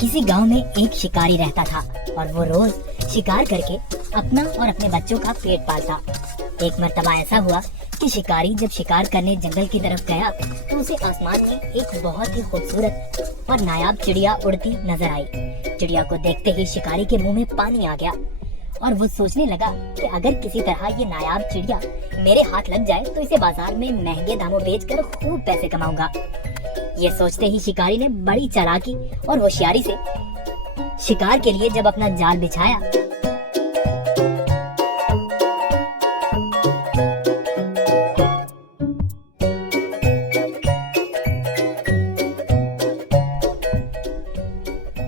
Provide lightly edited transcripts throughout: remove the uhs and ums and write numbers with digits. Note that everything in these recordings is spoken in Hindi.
किसी गांव में एक शिकारी रहता था और वो रोज शिकार करके अपना और अपने बच्चों का पेट पालता। एक मर्तबा ऐसा हुआ कि शिकारी जब शिकार करने जंगल की तरफ गया तो उसे आसमान में एक बहुत ही खूबसूरत और नायाब चिड़िया उड़ती नजर आई। चिड़िया को देखते ही शिकारी के मुंह में पानी आ गया और वो सोचने लगा कि अगर किसी तरह ये नायाब चिड़िया मेरे हाथ लग जाए तो इसे बाजार में महंगे दामों बेचकर खूब पैसे कमाऊंगा। ये सोचते ही शिकारी ने बड़ी चालाकी और होशियारी से शिकार के लिए जब अपना जाल बिछाया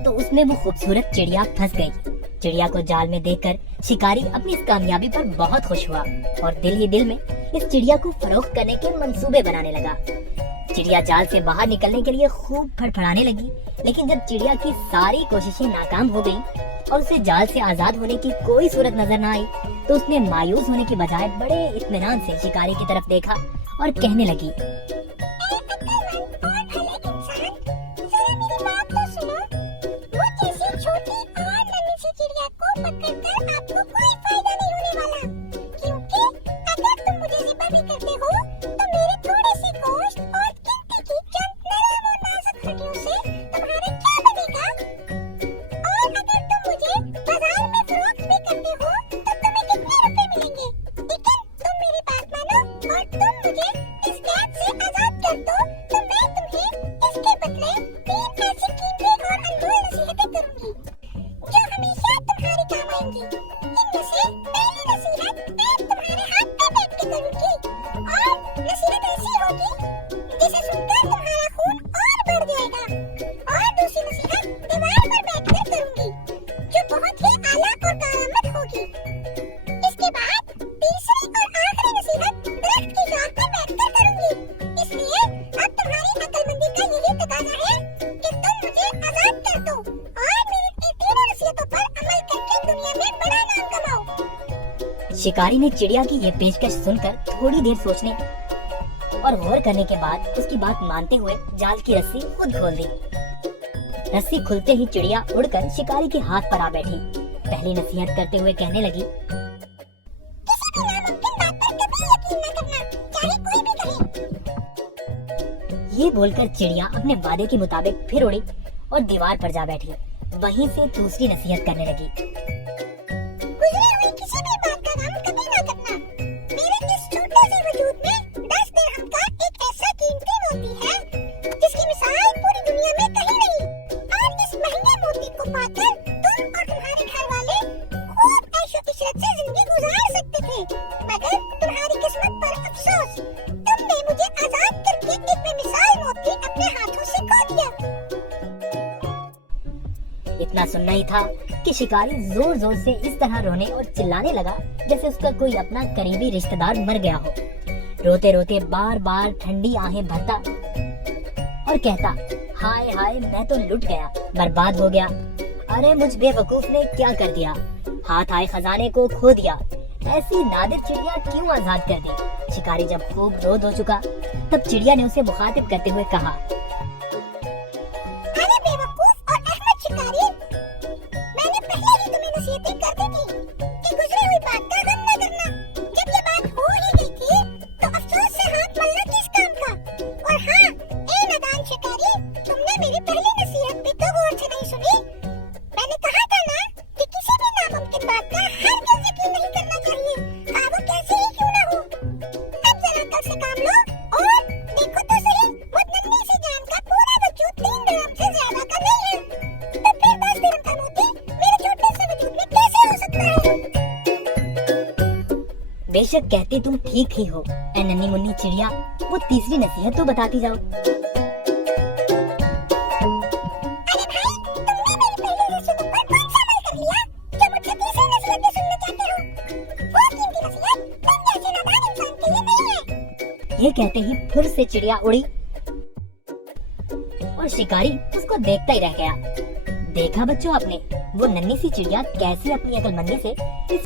तो उसमें वो खूबसूरत चिड़िया फंस गई। चिड़िया को जाल में देखकर शिकारी अपनी इस कामयाबी पर बहुत खुश हुआ और दिल ही दिल में इस चिड़िया को फरोख्त करने के मंसूबे बनाने लगा। चिड़िया जाल से बाहर निकलने के लिए खूब फड़फड़ाने लगी, लेकिन जब चिड़िया की सारी कोशिशें नाकाम हो गईं और उसे जाल से आजाद होने की कोई सूरत नजर न आई, तो उसने मायूस होने की बजाय बड़े इत्मीनान से शिकारी की तरफ देखा और कहने लगी, शिकारी ने चिड़िया की यह पेशकश सुनकर थोड़ी देर सोचने और गौर करने के बाद उसकी बात मानते हुए जाल की रस्सी खुद खोल दी। रस्सी खुलते ही चिड़िया उड़कर शिकारी के हाथ पर आ बैठी। पहली नसीहत करते हुए कहने लगी, ये बोलकर चिड़िया अपने वादे के मुताबिक फिर उड़ी और दीवार पर जा बैठी। वहीं से दूसरी नसीहत करने लगी, इतना सुनना ही था कि शिकारी जोर जोर से इस तरह रोने और चिल्लाने लगा जैसे उसका कोई अपना करीबी रिश्तेदार मर गया हो। रोते रोते बार बार ठंडी आहें भरता और कहता, हाय हाय मैं तो लुट गया, बर्बाद हो गया। अरे मुझ बेवकूफ ने क्या कर दिया, हाथ आए खजाने को खो दिया। ऐसी नादिर चिड़िया क्यों आजाद कर दी। शिकारी जब खूब रोद हो चुका तब चिड़िया ने उसे मुखातिब करते हुए कहा, बेशक कहते तुम ठीक ही हो ए नन्ही मुन्नी चिड़िया, वो तीसरी नसीहत तो बताती जाओ। ये कहते ही फिर से चिड़िया उड़ी और शिकारी उसको देखता ही रह गया। देखा बच्चों आपने, वो नन्ही सी चिड़िया कैसी अपनी अक्लमंदी से इस